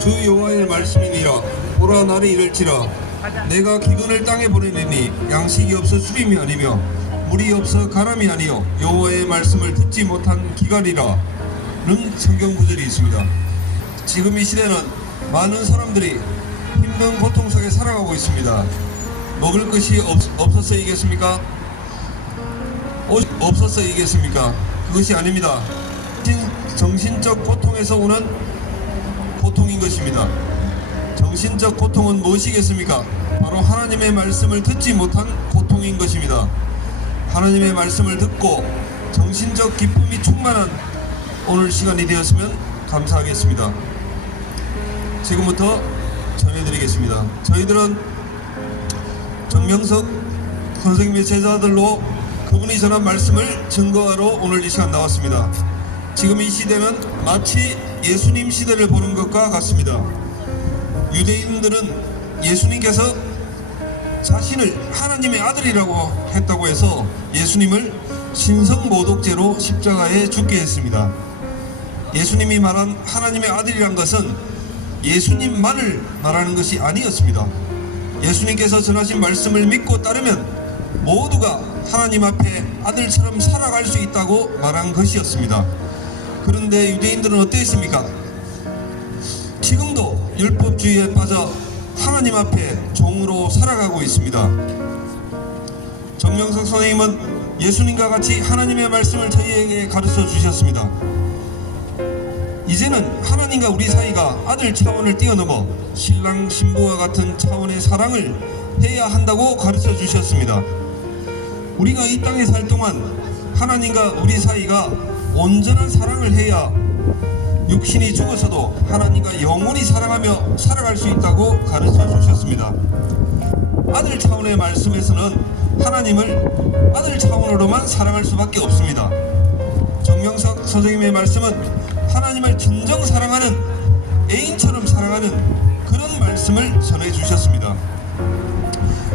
주 여호와의 말씀이니라. 오라 날이 이를지라. 내가 기근을 땅에 보내리니 양식이 없어 수림이 아니며 물이 없어 가람이 아니요 여호와의 말씀을 듣지 못한 기갈이라 는 성경 구절이 있습니다. 지금 이 시대는 많은 사람들이 힘든 고통 속에 살아가고 있습니다. 먹을 것이 없어서이겠습니까? 없어서이겠습니까? 그것이 아닙니다. 정신적 고통에서 오는 고통인 것입니다. 정신적 고통은 무엇이겠습니까? 바로 하나님의 말씀을 듣지 못한 고통인 것입니다. 하나님의 말씀을 듣고 정신적 기쁨이 충만한 오늘 시간이 되었으면 감사하겠습니다. 지금부터 전해드리겠습니다. 저희들은 정명석 선생님의 제자들로 그분이 전한 말씀을 증거하러 오늘 이 시간 나왔습니다. 지금 이 시대는 마치 예수님 시대를 보는 것과 같습니다. 유대인들은 예수님께서 자신을 하나님의 아들이라고 했다고 해서 예수님을 신성모독죄로 십자가에 죽게 했습니다. 예수님이 말한 하나님의 아들이란 것은 예수님만을 말하는 것이 아니었습니다. 예수님께서 전하신 말씀을 믿고 따르면 모두가 하나님 앞에 아들처럼 살아갈 수 있다고 말한 것이었습니다. 그런데 유대인들은 어땠습니까? 지금도 율법주의에 빠져 하나님 앞에 종으로 살아가고 있습니다. 정명석 선생님은 예수님과 같이 하나님의 말씀을 저희에게 가르쳐 주셨습니다. 이제는 하나님과 우리 사이가 아들 차원을 뛰어넘어 신랑 신부와 같은 차원의 사랑을 해야 한다고 가르쳐 주셨습니다. 우리가 이 땅에 살 동안 하나님과 우리 사이가 온전한 사랑을 해야 육신이 죽어서도 하나님과 영원히 사랑하며 살아갈 수 있다고 가르쳐 주셨습니다. 아들 차원의 말씀에서는 하나님을 아들 차원으로만 사랑할 수밖에 없습니다. 정명석 선생님의 말씀은 하나님을 진정 사랑하는 애인처럼 사랑하는 그런 말씀을 전해 주셨습니다.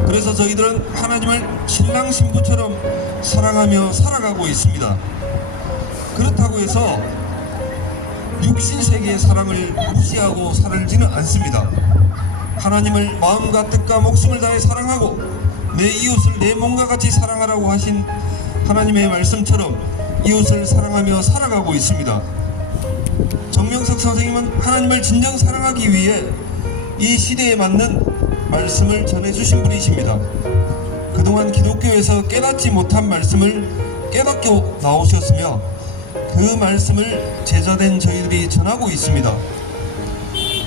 그래서 저희들은 하나님을 신랑 신부처럼 사랑하며 살아가고 있습니다. 그렇다고 해서 육신세계의 사랑을 무시하고 살지는 않습니다. 하나님을 마음과 뜻과 목숨을 다해 사랑하고 내 이웃을 내 몸과 같이 사랑하라고 하신 하나님의 말씀처럼 이웃을 사랑하며 살아가고 있습니다. 정명석 선생님은 하나님을 진정 사랑하기 위해 이 시대에 맞는 말씀을 전해주신 분이십니다. 그동안 기독교에서 깨닫지 못한 말씀을 깨닫게 나오셨으며 그 말씀을 제자된 저희들이 전하고 있습니다.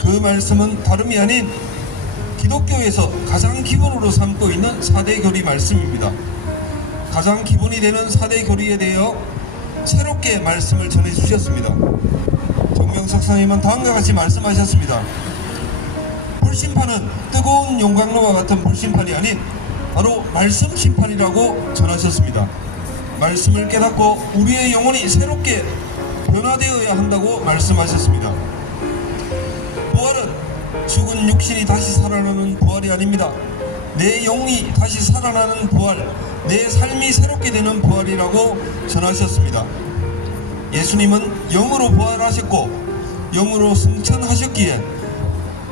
그 말씀은 다름이 아닌 기독교에서 가장 기본으로 삼고 있는 4대 교리 말씀입니다. 가장 기본이 되는 4대 교리에 대하여 새롭게 말씀을 전해주셨습니다. 정명석 선생님은 다음과 같이 말씀하셨습니다. 불심판은 뜨거운 용광로와 같은 불심판이 아닌 바로 말씀 심판이라고 전하셨습니다. 말씀을 깨닫고 우리의 영혼이 새롭게 변화되어야 한다고 말씀하셨습니다. 부활은 죽은 육신이 다시 살아나는 부활이 아닙니다. 내 영이 다시 살아나는 부활, 내 삶이 새롭게 되는 부활이라고 전하셨습니다. 예수님은 영으로 부활하셨고 영으로 승천하셨기에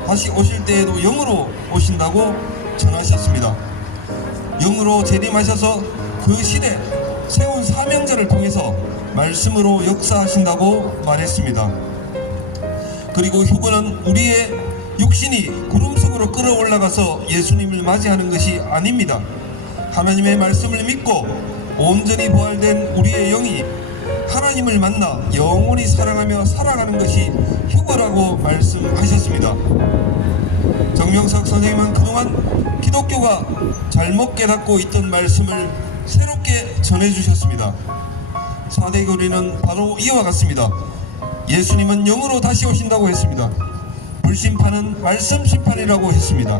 다시 오실 때에도 영으로 오신다고 전하셨습니다. 영으로 재림하셔서 그 시대 세운 사명자를 통해서 말씀으로 역사하신다고 말했습니다. 그리고 휴거는 우리의 육신이 구름 속으로 끌어올라가서 예수님을 맞이하는 것이 아닙니다. 하나님의 말씀을 믿고 온전히 부활된 우리의 영이 하나님을 만나 영원히 사랑하며 살아가는 것이 휴거라고 말씀하셨습니다. 정명석 선생님은 그동안 기독교가 잘못 깨닫고 있던 말씀을 새롭게 전해주셨습니다. 4대 교리는 바로 이와 같습니다. 예수님은 영으로 다시 오신다고 했습니다. 불심판은 말씀 심판이라고 했습니다.